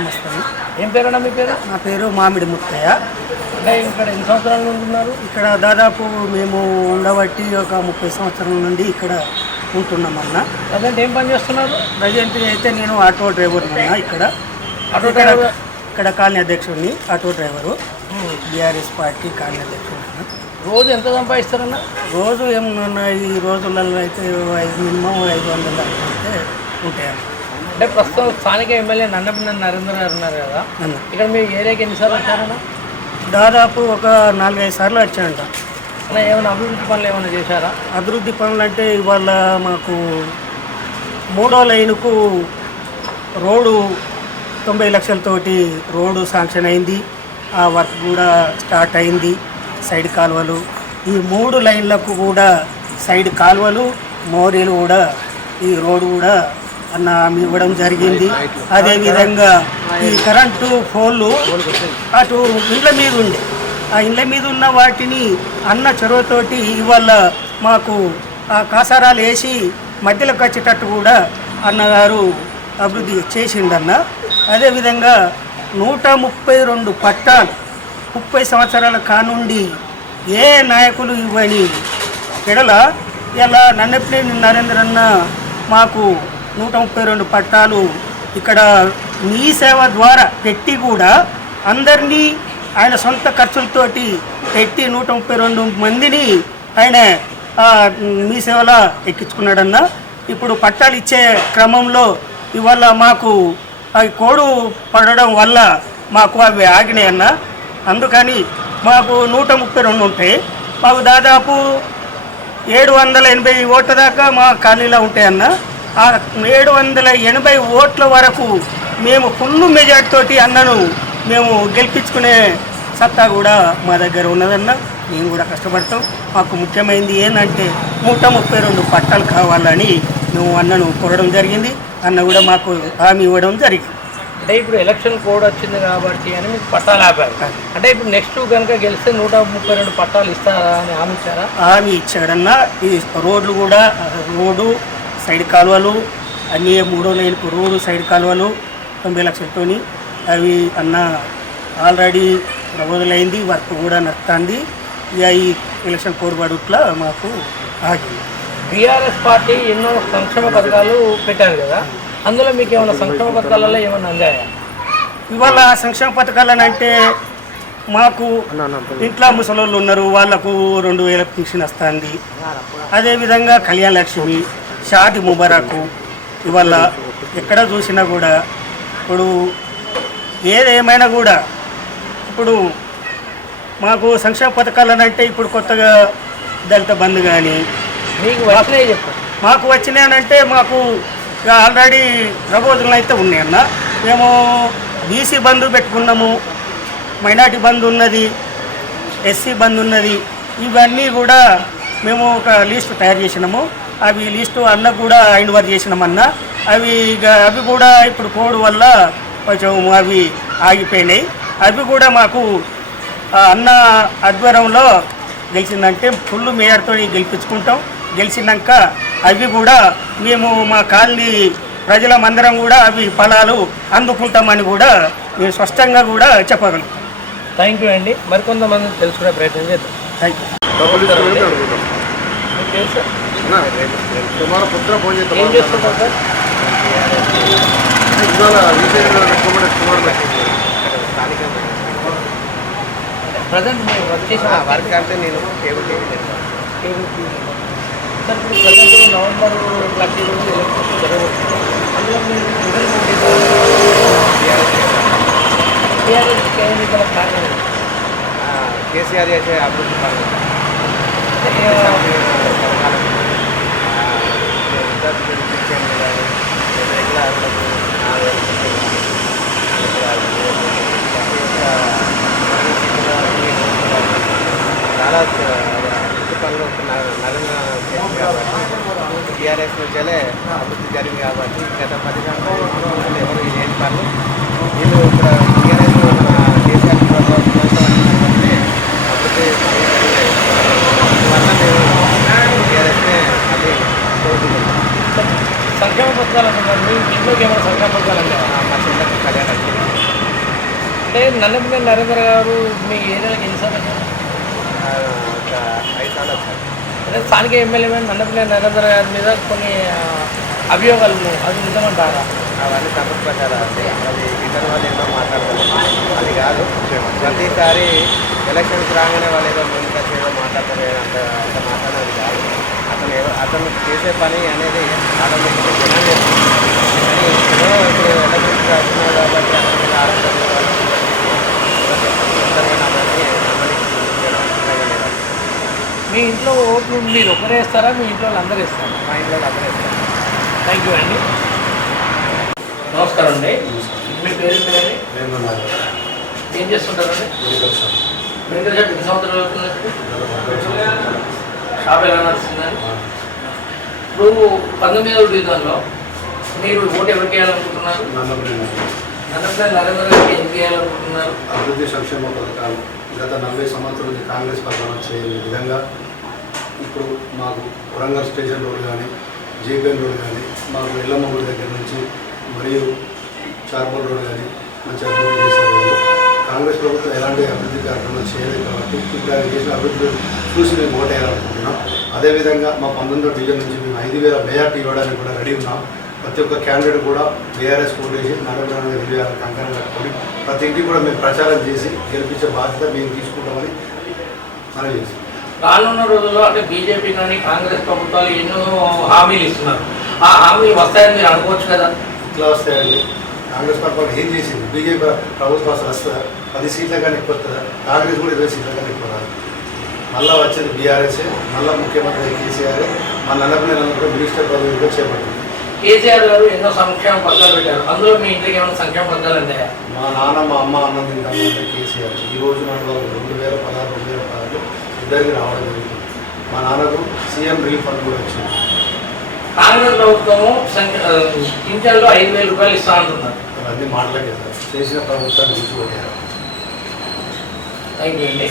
నమస్తే. ఏం పేరన్నా మీ పేరు? నా పేరు మామిడి ముత్తయ్య. అంటే ఇక్కడ ఎన్ని సంవత్సరాల నుండి ఉన్నారు? ఇక్కడ దాదాపు మేము ఉండబట్టి ఒక 30 సంవత్సరాల నుండి ఇక్కడ ఉంటున్నామన్న. ప్రజెంట్ ఏం పని చేస్తున్నారు? ప్రజెంట్ అయితే నేను ఆటో డ్రైవర్ అన్న. ఆటో డ్రైవర్ ఇక్కడ కాలనీ అధ్యక్షుడిని, auto driver, BRS party colony అధ్యక్షుడు. రోజు ఎంత సంపాదిస్తారన్న? రోజు ఏమన్నా ఈ రోజులలో అయితే మినిమం 500 అయితే ఉంటాయన్న. అంటే ప్రస్తుతం స్థానిక ఎమ్మెల్యే నన్నపల్లి నరేంద్ర గారు ఉన్నారు కదా, ఇక్కడ మీ ఏరియాకి ఎన్నిసార్లు వచ్చారన్న? దాదాపు ఒక 4-5 సార్లు వచ్చాయంట. అలా ఏమైనా అభివృద్ధి పనులు ఏమైనా చేశారా? అభివృద్ధి పనులు అంటే ఇవాళ మాకు 3వ లైనుకు రోడ్డు 90 లక్షలతోటి రోడ్డు శాంక్షన్ అయింది. ఆ వర్క్ కూడా స్టార్ట్ అయింది. సైడ్ కాలువలు, ఈ 3 లైన్లకు కూడా సైడ్ కాలువలు, మోరీలు కూడా, ఈ రోడ్డు కూడా అన్న ఇవ్వడం జరిగింది. అదేవిధంగా ఈ కరెంటు పోల్లు అటు ఇండ్ల మీద ఉండే, ఆ ఇండ్ల మీద ఉన్న వాటిని అన్న చొరవతోటి ఇవాళ మాకు ఆ కాసారాలు వేసి మధ్యలోకి వచ్చేటట్టు కూడా అన్నగారు అభివృద్ధి చేసిండన్న. అదేవిధంగా 132 పట్టాలు 30 సంవత్సరాల కానుండి ఏ నాయకులు ఇవ్వని ఎడల ఇలా నన్నపల్లి నరేంద్రన్న మాకు 132 పట్టాలు ఇక్కడ మీ సేవ ద్వారా పెట్టి కూడా అందరినీ ఆయన సొంత ఖర్చులతోటి పెట్టి 132 మందిని ఆయన మీ సేవలో ఎక్కించుకున్నాడన్న. ఇప్పుడు పట్టాలు ఇచ్చే క్రమంలో ఇవాళ మాకు అవి కోడు పడడం వల్ల మాకు అవి ఆగినాయన్న. అందుకని మాకు 132 ఉంటాయి. మాకు దాదాపు 780 ఓట్ల దాకా మా ఖాళీలో ఉంటాయన్న. ఆ 780 ఓట్ల వరకు మేము ఫుల్ మెజార్టీ తోటి అన్నను మేము గెలిపించుకునే సత్తా కూడా మా దగ్గర ఉన్నదన్న. మేము కూడా కష్టపడతాం. మాకు ముఖ్యమైనది ఏంటంటే 132 పట్టాలు కావాలని మేము అన్నను కోరడం జరిగింది. అన్న కూడా మాకు హామీ ఇవ్వడం జరిగింది. అంటే ఇప్పుడు ఎలక్షన్ కోడ్ వచ్చింది కాబట్టి అని మీకు పట్టాలు ఆపారు. అంటే ఇప్పుడు నెక్స్ట్ కనుక గెలిస్తే 132 పట్టాలు ఇస్తారా అని హామీ ఇచ్చారా? హామీ ఇచ్చాడన్న. ఈ రోడ్లు కూడా, రోడ్డు సైడ్ కాలువలు అన్నీ 3వ లైన్కు రోడ్డు సైడ్ కాలువలు 90 లక్షలతోని అవి అన్న ఆల్రెడీ ప్రబోధలైంది. వర్క్ కూడా నడుస్తుంది. ఇక ఈ ఎలక్షన్ కోడ్ పడుట్లా మాకు ఆగింది. బీఆర్ఎస్ పార్టీ ఎన్నో సంక్షేమ పథకాలు పెట్టారు కదా, అందులో మీకు ఏమైనా సంక్షేమ పథకాలలో ఏమైనా అందాయా? ఇవాళ సంక్షేమ పథకాలని అంటే మాకు ఇంట్లో ముసలోళ్ళు ఉన్నారు, వాళ్లకు 2000 పెన్షన్ వస్తుంది. అదేవిధంగా కళ్యాణ లక్ష్మి, షాది ముబారకు ఇవాళ ఎక్కడ చూసినా కూడా ఇప్పుడు ఏదేమైనా కూడా ఇప్పుడు మాకు సంక్షేమ పథకాలని అంటే ఇప్పుడు కొత్తగా దళిత బంధు కానీ మీకు వచ్చినాయి చెప్పు. మాకు వచ్చినాయనంటే మాకు ఆల్రెడీ ప్రబోధనలు అయితే ఉన్నాయన్న. మేము బీసీ బంధు పెట్టుకున్నాము, మైనార్టీ బంధు ఉన్నది, ఎస్సీ బంధు ఉన్నది. ఇవన్నీ కూడా మేము ఒక లిస్టు తయారు చేసినాము. అవి లిస్టు అన్న కూడా ఐన్వర్ చేసినామన్న. అవి కూడా ఇప్పుడు కోడ్ వల్ల కొంచెం అవి ఆగిపోయినాయి. అవి కూడా మాకు అన్న ఆధ్వర్యంలో గెలిచిందంటే ఫుల్ మేయర్తో గెలిపించుకుంటాం. గెలిచినాక అవి కూడా మేము మా కాలనీ ప్రజలమందరం కూడా అవి ఫలాలు అందుకుంటామని కూడా మేము స్పష్టంగా కూడా చెప్పగలుగుతాం. థ్యాంక్ యూ అండి. మరికొంతమంది తెలుసుకునే ప్రయత్నం చేద్దాం. Thank you. ఏం చేస్తుంటారు సార్? ప్రజెంట్ మీరు వర్క్ చేసిన వర్క్ అంటే నేను కేబుల్ సార్ ఇప్పుడు ప్రజెంట్ నవంబర్ 30 రోజు ఎలక్షన్ జరగవచ్చు. అందులో మీరు ఎన్నికల కారణం కేసీఆర్ చేసే అభివృద్ధి పనులు చాలా అభివృద్ధి పనులు నరేంద్ర కాబట్టి టీఆర్ఎస్ నుంచే అభివృద్ధి జరిగింది కాబట్టి గత 10 సంవత్సరాలు ఎవరు లేని పనులు వీళ్ళు ఇక్కడ టీఆర్ఎస్ కేసీఆర్ ప్రభుత్వం కాబట్టి అభివృద్ధి అందువల్ల మేము టీఆర్ఎస్నే అది సంక్షేమ పథకాలు అంటున్నారు. మీ ఇంట్లోకి ఏమైనా సంక్షేమ పథకాలు అంటే మా చిన్నకు కళ్యాణ అంటే నన్నపల్లి నరేంద్ర గారు మీ ఏరియాకి ఎన్నిసార్లు వచ్చారు? ఒక 5 సార్లు వచ్చారు. అదే స్థానిక ఎమ్మెల్యే నన్నపల్లి నరేంద్ర గారి మీద కొన్ని అభియోగాలు ఉన్నాయి, అది నిజమంటారా? అవన్నీ తప్పుడు ప్రచారాలు అండి. అది ఇతర వాళ్ళు ఏదో మాట్లాడతారు, అది కాదు. ప్రతిసారి ఎలక్షన్స్ రాగానే వాళ్ళు ఏదో ముందుకొచ్చి ఏదో మాట్లాడతారు, అంత మాట్లాడేది కాదు. అతను చేసే పని అనేది ఆటోమేటిక్గా జనం చేస్తుంది. కానీ ఏదో ఇప్పుడు ఎలక్షన్స్ రాస్తున్నారు కాబట్టి అతని మీద ఆరోగ్యంగా మీ ఇంట్లో ఓట్లు మీరు ఒకరే వేస్తారా, మీ ఇంట్లో వాళ్ళు అందరూ వేస్తారా? మా ఇంట్లో అందరూ ఇస్తారు. థ్యాంక్ యూ అండి. నమస్కారం అండి. మీ పేరు ఏంటండి? ఏం చేస్తుంటారండి? మెడికల్ షాప్ ఎన్ని సంవత్సరాలు అవుతున్నట్టు? షాప్ ఎలా నడుస్తుందండి? ఇప్పుడు 19వ డివిజన్లో మీరు ఓటు ఎవరికి వేయాలనుకుంటున్నారు? నన్నపల్లి నరేంద్ర గారికి ఎందుకు వేయాలనుకుంటున్నారు? అభివృద్ధి సంక్షేమ పథకాలు గత 40 సంవత్సరాల నుంచి కాంగ్రెస్ పరిపాలన చేయని విధంగా ఇప్పుడు మాకు వరంగల్ స్టేషన్ రోడ్ కానీ, జేపీఎన్ రోడ్ కానీ, మాకు ఎల్లమ్మ గుడి దగ్గర నుంచి మరియు చార్మల్ రోడ్ కానీ మంచి అభివృద్ధి చేసేవాళ్ళు. కాంగ్రెస్ ప్రభుత్వం ఎలాంటి అభివృద్ధి కార్యక్రమాలు చేయలేదు కాబట్టి ఇప్పుడు ఆయన చేసిన అభివృద్ధి చూసి మేము ఓటు వేయాలనుకుంటున్నాం. అదేవిధంగా మా 19వ డివిజన్ నుంచి మేము 5,000 మెజార్టీ ఇవ్వడానికి కూడా రెడీ ఉన్నాం. ప్రతి ఒక్క క్యాండిడేట్ కూడా బీఆర్ఎస్ ఓటు వేసి నరేంద్ర గెలియాలని కంకణం కట్టుకొని ప్రతి ఇంటికి కూడా మేము ప్రచారం చేసి గెలిపించే బాధ్యత మేము తీసుకుంటామని మనం చేస్తాం. రానున్న రోజుల్లో అంటే బీజేపీ కానీ కాంగ్రెస్ ప్రభుత్వాలు ఎన్నో హామీలు ఇస్తున్నారు, ఆ హామీలు వస్తాయని మీరు అనుకోవచ్చు కదా? ఇట్లా వస్తాయండి. కాంగ్రెస్ పరిపాలన ఏం చేసింది? బీజేపీ ప్రభుత్వం అసలు వస్తుందా? 10 సీట్ల కానీ ఎక్కువ వస్తుందా? కాంగ్రెస్ కూడా 20 సీట్ల కానీ ఎక్కువ రాదు. మళ్ళీ వచ్చేది బీఆర్ఎస్ఏ, మళ్ళీ ముఖ్యమంత్రి కేసీఆర్, మా నన్నపల్లి కూడా మినిస్టర్ పదవి కూడా చేపట్టింది. కేసీఆర్ గారు ఎన్నో సంక్షేమ పథకాలు పెట్టారు, అందులో మీ ఇంటికి ఏమైనా సంక్షేమ పథకాలు ఉంటాయా? మా నాన్న మా అమ్మ అన్నం తింటామంటే కేసీఆర్ ఈ రోజు నాడు 2016, 2016 ఇద్దరికి రావడం జరుగుతుంది. మా నాన్నకు సీఎం రిలీఫ్ ఫండ్ కూడా వచ్చింది. కాంగ్రెస్ ప్రభుత్వము పింఛన్లో 5,000 రూపాయలు ఇస్తా అంటున్నారు. అవన్నీ మాటలకే సార్, చేసిన ప్రభుత్వాన్ని తీసుకోలేదు. థ్యాంక్ యూ అండి.